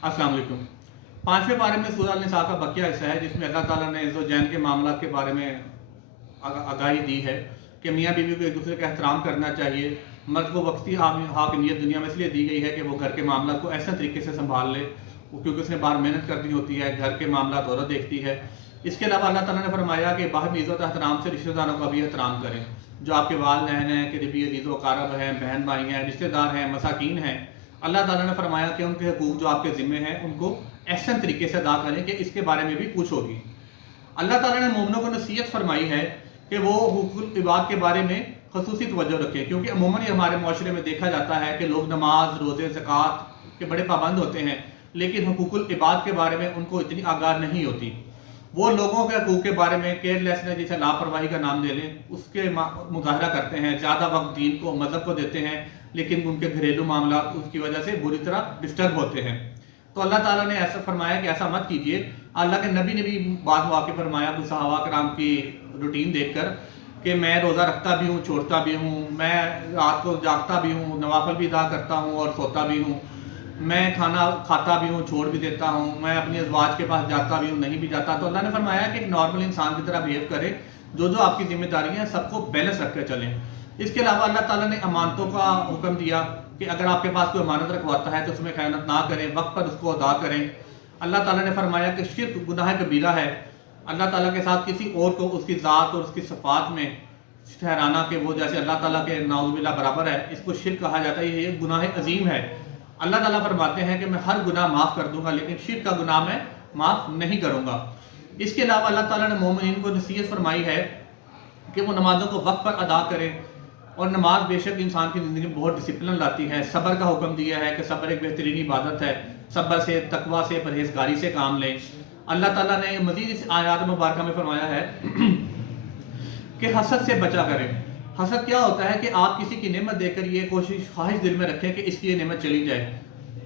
अस्सलाम वालेकुम। 5वें पारे में सूरह अल-निसा का बकिया हिस्सा है, जिसमें अल्लाह ताला ने ज़ौजैन जैन के मामलात के बारे में आगाही दी है कि मियाँ बीवी को एक दूसरे का एहतराम करना चाहिए। मर्द को वक्ती हाकिमियत दुनिया में इसलिए दी गई है कि वो घर के मामलात को ऐसे तरीके से संभाल ले, क्योंकि उसने बाहर मेहनत करनी होती है, घर के मामलात औरत देखती है। इसके अलावा अल्लाह ताला ने फरमाया कि बाहमी इज़्ज़त एहतराम से रिश्तेदारों का भी एहतराम करें। जो आपके वालिदैन हैं, क़रीबी अज़ीज़ व अक़ारब हैं, बहन भाई हैं, रिश्तेदार हैं, मसाकीन हैं, अल्लाह ताला ने फरमाया कि उनके हकूक़ जो आपके ज़िम्मे हैं उनको ऐसे तरीके से अदा करें कि इसके बारे में भी पूछ होगी। अल्लाह ताला ने मोमिनों को नसीहत फरमाई है कि वो हुकूक़ुल इबाद के बारे में ख़ुसूसी तवज्जो रखें, क्योंकि अमूमन ही हमारे माशरे में देखा जाता है कि लोग नमाज, रोज़े, ज़कात के बड़े पाबंद होते हैं, लेकिन हुकूक़ुल इबाद के बारे में उनको इतनी आगाह नहीं होती। वो लोगों के हकूक़ के बारे में केयरलेसनेस, जिसे लापरवाही का नाम दे लें, उसके मुज़ाहरा करते हैं। ज़्यादा वक्त दीन को, मज़हब को देते हैं, लेकिन उनके घरेलू मामला उसकी वजह से बुरी तरह डिस्टर्ब होते हैं। तो अल्लाह ताला ने ऐसा फरमाया कि ऐसा मत कीजिए। अल्लाह के नबी ने भी बाद में वाक़ फरमाया कुछ सहाबा कराम की रूटीन देखकर कि मैं रोज़ा रखता भी हूँ, छोड़ता भी हूँ, मैं रात को जागता भी हूँ, नवाफिल भी अदा करता हूँ और सोता भी हूँ, मैं खाना खाता भी हूँ, छोड़ भी देता हूँ, मैं अपनी अज़वाज के पास जाता भी हूँ, नहीं भी जाता। तो अल्लाह ने फरमाया कि एक नॉर्मल इंसान की तरह बिहेव करें, जो जो आपकी जिम्मेदारी हैं सबको बैलेंस रख कर चलें। इसके अलावा अल्लाह ताला ने अमानतों का हुक्म दिया कि अगर आपके पास कोई अमानत रखवाता है तो उसमें खयानत ना करें, वक्त पर उसको अदा करें। अल्लाह ताला ने फरमाया कि शिर्क गुनाह कबीरा है। अल्लाह ताला के साथ किसी और को उसकी ज़ात और उसकी सिफ़ात में ठहराना कि वो जैसे अल्लाह ताला के नाउज़ुबिल्लाह बराबर है, इसको शिर्क कहा जाता है। ये गुनाह अजीम है। अल्लाह ताला फरमाते हैं कि मैं हर गुनाह माफ़ कर दूंगा, लेकिन शिर्क का गुनाह मैं माफ़ नहीं करूंगा। इसके अलावा अल्लाह ताला ने मोमिनीन को नसीहत फरमाई है कि वो नमाज़ों को वक्त पर अदा करें, और नमाज बेशक इंसान की ज़िंदगी में बहुत डिसिप्लिन लाती है। सब्र का हुक्म दिया है कि सब्र एक बेहतरीन इबादत है। सब्र से, तकवा से, परहेज़गारी से काम लें। अल्लाह ताला ने मज़ीद इस आयत मुबारका में फरमाया है कि हसद से बचा करें। हसद क्या होता है कि आप किसी की नेमत देकर ये ख्वाहिश दिल में रखें कि इसकी ये नेमत चली जाए,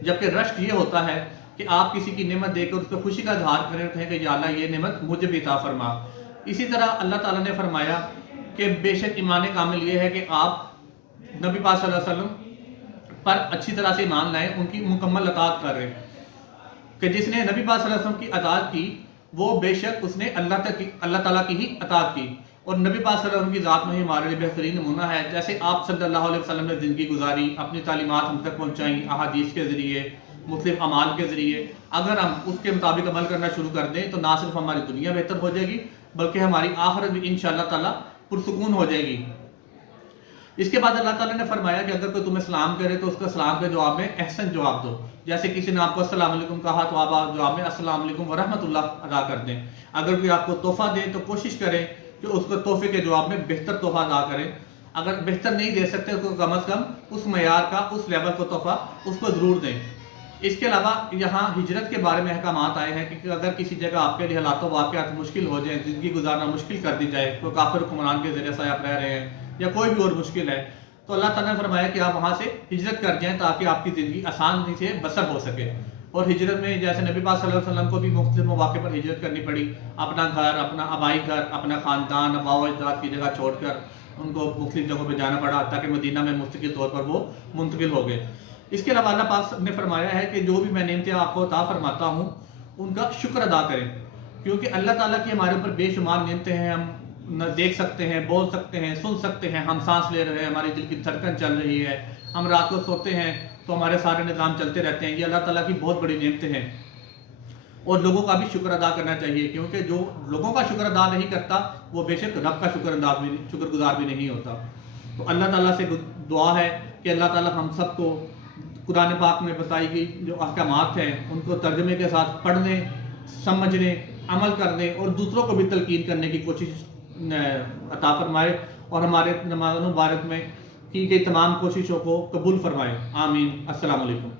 जबकि रश्क ये होता है कि आप किसी की नेमत देकर उस पर खुशी का इजहार करें, कहें कि या अल्लाह ये नेमत मुझे भी अता फरमा। इसी तरह अल्लाह ताला ने फरमाया कि बेशक ईमान कामिल ये है कि आप नबी पाक सल्लल्लाहु अलैहि वसल्लम पर अच्छी तरह से ईमान लाएं, उनकी मुकम्मल अताअत करें। कि जिसने नबी पाक सल्लल्लाहु अलैहि वसल्लम की अताअत की, वो बेशक उसने अल्लाह ताला की ही अताअत की। और नबी पाक सल्लल्लाहु अलैहि वसल्लम की ज़ात में ही हमारे लिए बेहतरीन नमूना है। जैसे आप सल्लल्लाहु अलैहि वसल्लम ने ज़िंदगी गुजारी, अपनी तालीमात हम तक पहुँचाई, अहादीस के ज़रिए, मुख्तलिफ अमाल के ज़रिए, अगर हम उसके मुताबिक अमल करना शुरू कर दें तो ना सिर्फ हमारी दुनिया बेहतर हो जाएगी, बल्कि हमारी आखिरत भी इंशाअल्लाह ताला पुरसुकून हो जाएगी। इसके बाद अल्लाह ताला ने फरमाया कि अगर कोई तुम्हें सलाम करे तो उसका सलाम के जवाब में एहसन जवाब दो। जैसे किसी ने आपको अस्सलाम वालेकुम कहा तो आप जवाब में अस्सलाम वालेकुम व रहमतुल्लाह अदा कर दें। अगर कोई आपको तोहफा दे तो कोशिश करें कि उसको तोहफे के जवाब में बेहतर तोहफा अदा करें। अगर बेहतर नहीं दे सकते तो कम अज़ कम उस मयार का, उस लेवल का तोहफा उसको ज़रूर दें। इसके अलावा यहाँ हिजरत के बारे में अहकामात आए हैं कि अगर किसी जगह आपके लिए हालात वाक़यात मुश्किल हो जाए, ज़िंदगी गुजारना मुश्किल कर दी जाए, कोई काफिर हुक्मरान के ज़रिए से आप रह रहे हैं या कोई भी और मुश्किल है, तो अल्लाह ताला ने फरमाया कि आप वहाँ से हिजरत कर जाएँ ताकि आपकी ज़िंदगी आसानी से बसर हो सके। और हिजरत में जैसे नबी पाक सल्लल्लाहु अलैहि वसल्लम को भी मुख्तलिफ मौके पर हिजरत करनी पड़ी, अपना घर, अपना आबाई घर, अपना ख़ानदान, आबा अजदाद की जगह छोड़कर उनको मुख्तलिफ जगहों पर जाना पड़ा, ताकि मदीना में मुस्तकिल तौर पर वो मुंतकिल हो गए। इसके अलावा अल्लाह पाक ने फरमाया है कि जो भी मैं नेमतें आपको अता फरमाता हूँ उनका शुक्र अदा करें, क्योंकि अल्लाह ताला की हमारे ऊपर बेशुमार नेमतें हैं। हम न देख सकते हैं, बोल सकते हैं, सुन सकते हैं, हम सांस ले रहे हैं, हमारे दिल की धड़कन चल रही है, हम रात को सोते हैं तो हमारे सारे निज़ाम चलते रहते हैं। ये अल्लाह ताला की बहुत बड़ी नेमतें हैं, और लोगों का भी शुक्र अदा करना चाहिए, क्योंकि जो लोगों का शुक्र अदा नहीं करता वो बेशक रब का शुक्रगुजार भी नहीं होता। तो अल्लाह ताला से दुआ है कि अल्लाह ताला हम सबको कुरान पाक में बताई गई जो अहकामात हैं उनको तर्जमे के साथ पढ़ने, समझने, अमल करने और दूसरों को भी तलकीन करने की कोशिश अता फरमाए, और हमारे रमज़ान मुबारक में की गई तमाम कोशिशों को कबूल फरमाए। आमीन। अस्सलाम वालेकुम।